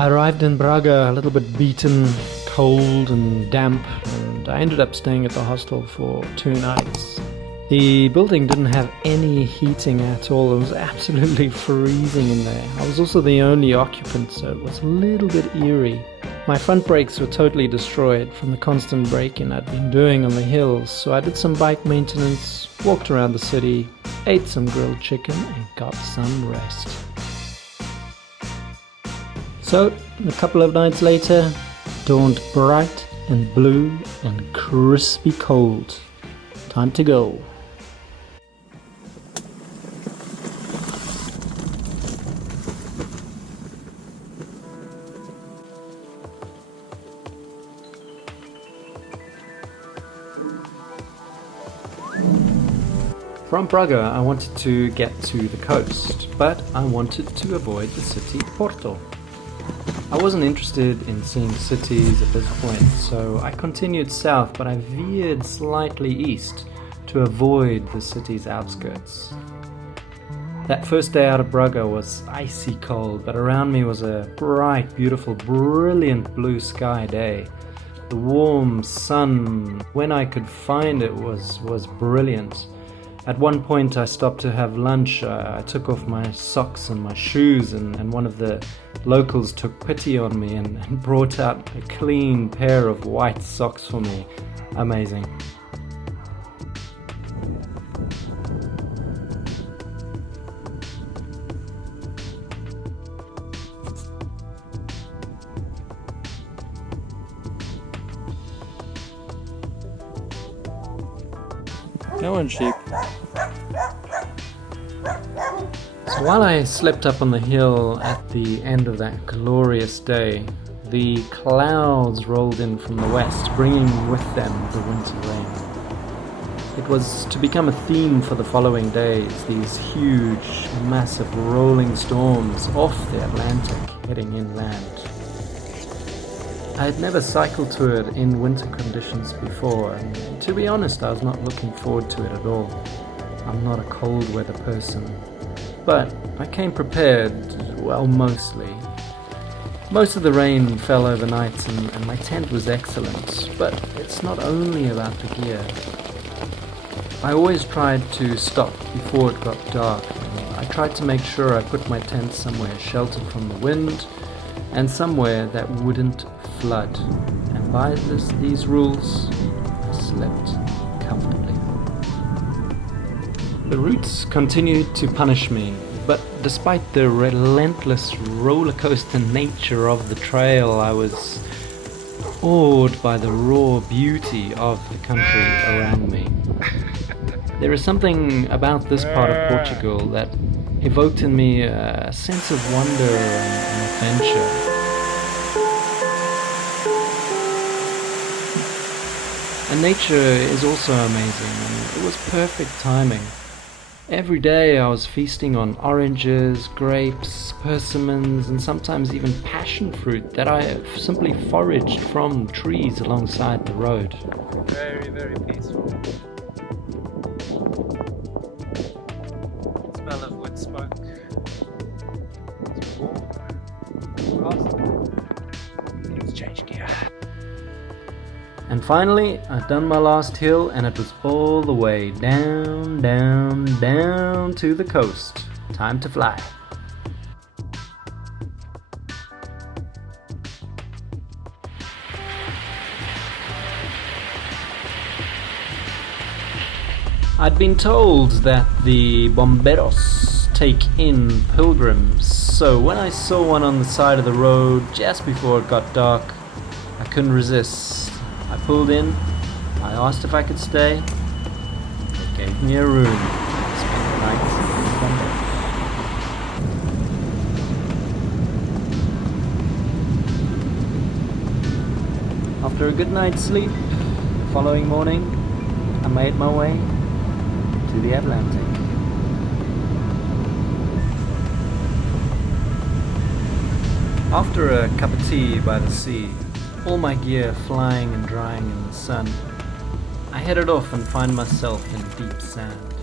I arrived in Braga a little bit beaten, cold and damp, and I ended up staying at the hostel for 2 nights. The building didn't have any heating at all. It was absolutely freezing in there. I was also the only occupant, so it was a little bit eerie. My front brakes were totally destroyed from the constant braking I'd been doing on the hills, so I did some bike maintenance, walked around the city, ate some grilled chicken and got some rest. So, a couple of nights later, dawned bright and blue and crispy cold. Time to go. From Braga, I wanted to get to the coast, but I wanted to avoid the city Porto. I wasn't interested in seeing cities at this point, so I continued south, but I veered slightly east to avoid the city's outskirts. That first day out of Braga was icy cold, but around me was a bright, beautiful, brilliant blue sky day. The warm sun, when I could find it, was brilliant. At one point I stopped to have lunch. I took off my socks and my shoes, and one of the locals took pity on me and brought out a clean pair of white socks for me. Amazing. Go on, sheep. So while I slept up on the hill at the end of that glorious day, the clouds rolled in from the west, bringing with them the winter rain. It was to become a theme for the following days, these huge, massive rolling storms off the Atlantic heading inland. I had never cycled to it in winter conditions before, and to be honest, I was not looking forward to it at all. I'm not a cold weather person, but I came prepared, well, mostly. Most of the rain fell overnight and my tent was excellent, but it's not only about the gear. I always tried to stop before it got dark. I tried to make sure I put my tent somewhere sheltered from the wind and somewhere that wouldn't flood. And by these rules, I slept comfortably. The roots continued to punish me, but despite the relentless roller coaster nature of the trail, I was awed by the raw beauty of the country around me. There is something about this part of Portugal that evoked in me a sense of wonder and adventure. And nature is also amazing, and it was perfect timing. Every day I was feasting on oranges, grapes, persimmons, and sometimes even passion fruit that I simply foraged from trees alongside the road. Very, very peaceful. Smell of wood smoke. It's warm. Awesome. Let's change gear. And finally, I'd done my last hill, and it was all the way down, down, down to the coast. Time to fly. I'd been told that the bomberos take in pilgrims, so when I saw one on the side of the road just before it got dark, I couldn't resist. I pulled in, I asked if I could stay, they gave me a room, I spent the night in the After a good night's sleep, the following morning, I made my way to the Atlantic. After a cup of tea by the sea, all my gear flying and drying in the sun, I headed off and find myself in deep sand.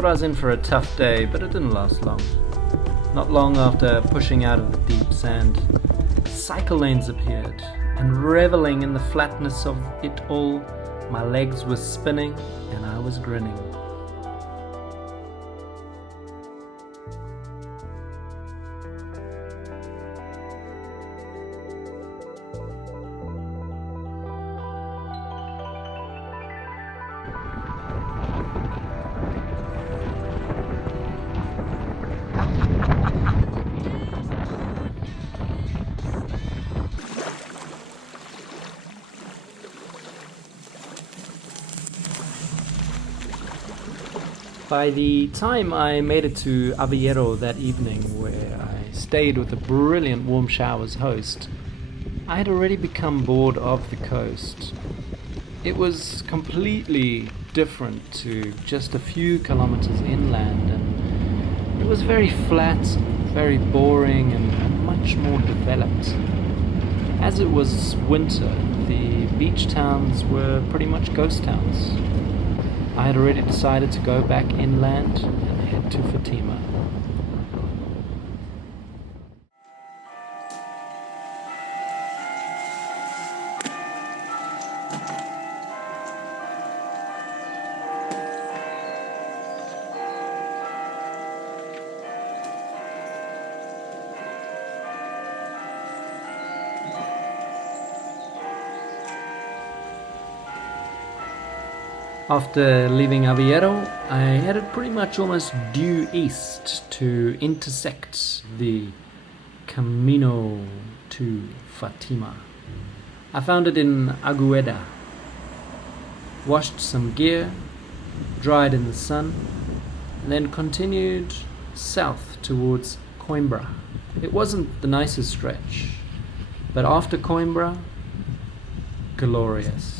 Thought I was in for a tough day, but it didn't last long. Not long after pushing out of the deep sand, cycle lanes appeared, and reveling in the flatness of it all, my legs were spinning and I was grinning. By the time I made it to Aviero that evening, where I stayed with a brilliant Warm Showers host, I had already become bored of the coast. It was completely different to just a few kilometers inland, and it was very flat, very boring, and much more developed. As it was winter, the beach towns were pretty much ghost towns. I had already decided to go back inland and head to Fatima. After leaving Aviero, I headed pretty much almost due east to intersect the Camino to Fatima. I found it in Agueda. Washed some gear, dried in the sun, and then continued south towards Coimbra. It wasn't the nicest stretch, but after Coimbra, glorious.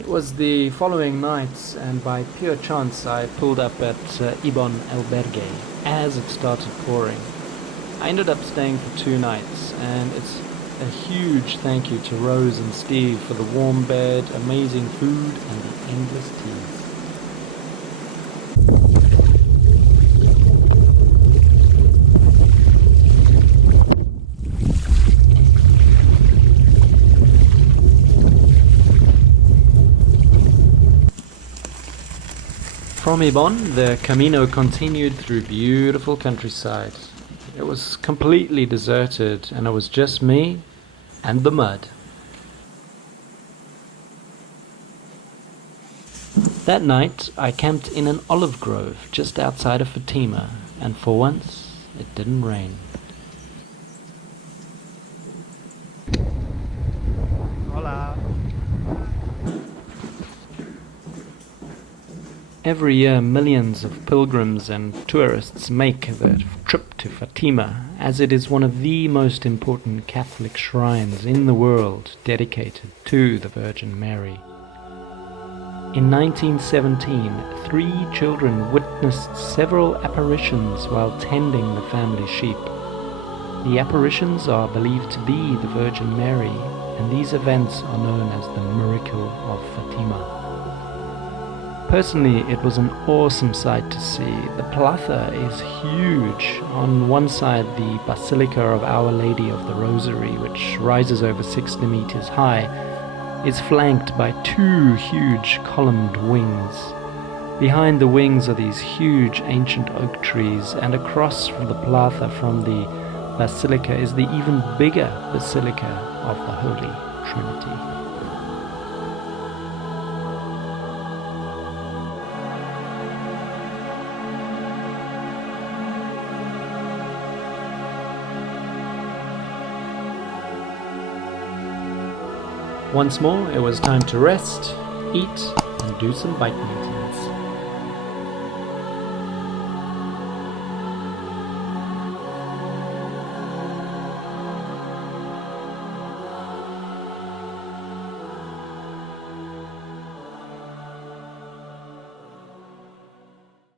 It was the following night, and by pure chance I pulled up at Ibon Albergue as it started pouring. I ended up staying for 2 nights, and it's a huge thank you to Rose and Steve for the warm bed, amazing food, and the endless teas. From Ibon, the Camino continued through beautiful countryside. It was completely deserted, and it was just me and the mud. That night, I camped in an olive grove just outside of Fatima, and for once, it didn't rain. Hola. Every year, millions of pilgrims and tourists make the trip to Fatima, as it is one of the most important Catholic shrines in the world dedicated to the Virgin Mary. In 1917, 3 children witnessed several apparitions while tending the family sheep. The apparitions are believed to be the Virgin Mary, and these events are known as the Miracle of Fatima. Personally, it was an awesome sight to see. The plaza is huge. On one side, the Basilica of Our Lady of the Rosary, which rises over 60 meters high, is flanked by two huge columned wings. Behind the wings are these huge ancient oak trees, and across from the plaza from the basilica is the even bigger Basilica of the Holy Trinity. Once more, it was time to rest, eat, and do some bike movement.